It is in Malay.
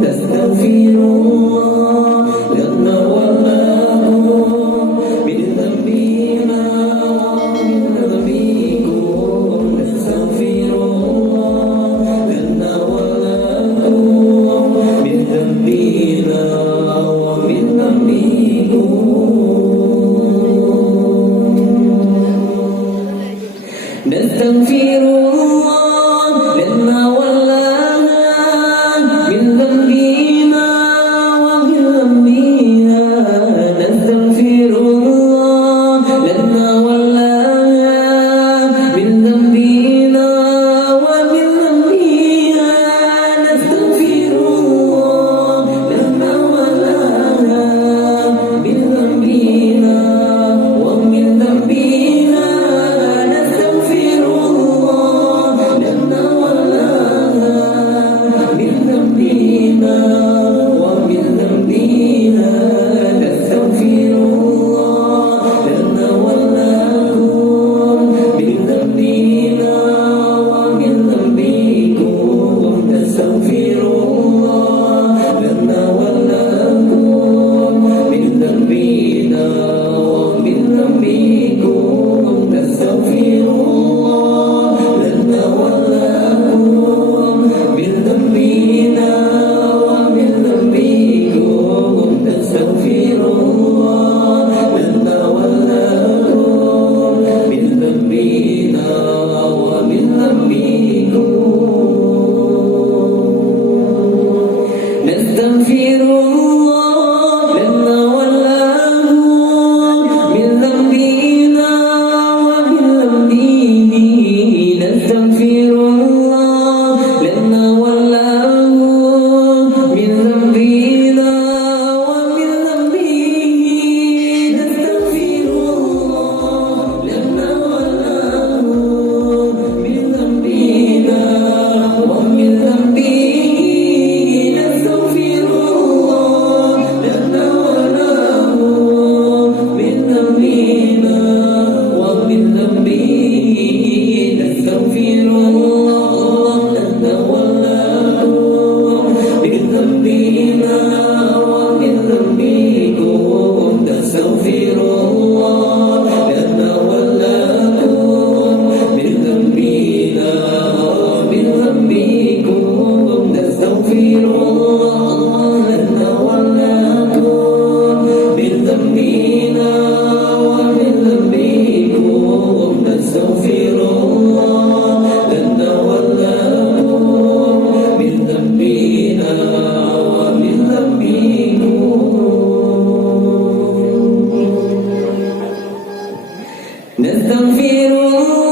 Nastaghfirullah lana walakom min dzambina wa min dzambikum. Nastaghfirullah lana walakom min dzambina wa min dzambikum. Nastaghfirullah lana walakom min dzambina wa min dzambina. Nastaghfirullah lana walakom min dzambina wa min dzambina. Nastaghfirullah lana walakom min dzambina wa min dzambina. Nastaghfirullah lana walakom min dzambina wa min dzambina. Nastaghfirullah lana walakom min dzambina wa min dzambikum. Nastaghfirullah lana walakom min dzambina wa min dzambikum. Nastaghfirullah lana walakum min dzambina wa min dzambikum. Nastaghfirullah lana walakum min dzambina wa min dzambikum. Nastaghfirullah lana walakum min dzambina wa min dzambihi. Nastaghfirullah lana walakum min dzambina wa min dzambihi. Nastaghfirullah lana walakum min dzambina wa min dzambihi. Nastaghfirullah lana walakum min dzambina wa min dzambihi. Nastaghfirullah lana walakum min dzambina wa min dzambikum. Nastaghfirullah lana walakum min dzambina wa min dzambikum. Nastaghfirullah lana walakum min dzambina wa min dzambikum. Nastaghfirullah lana walakum min dzambina wa min dzambikum. Nastaghfirullah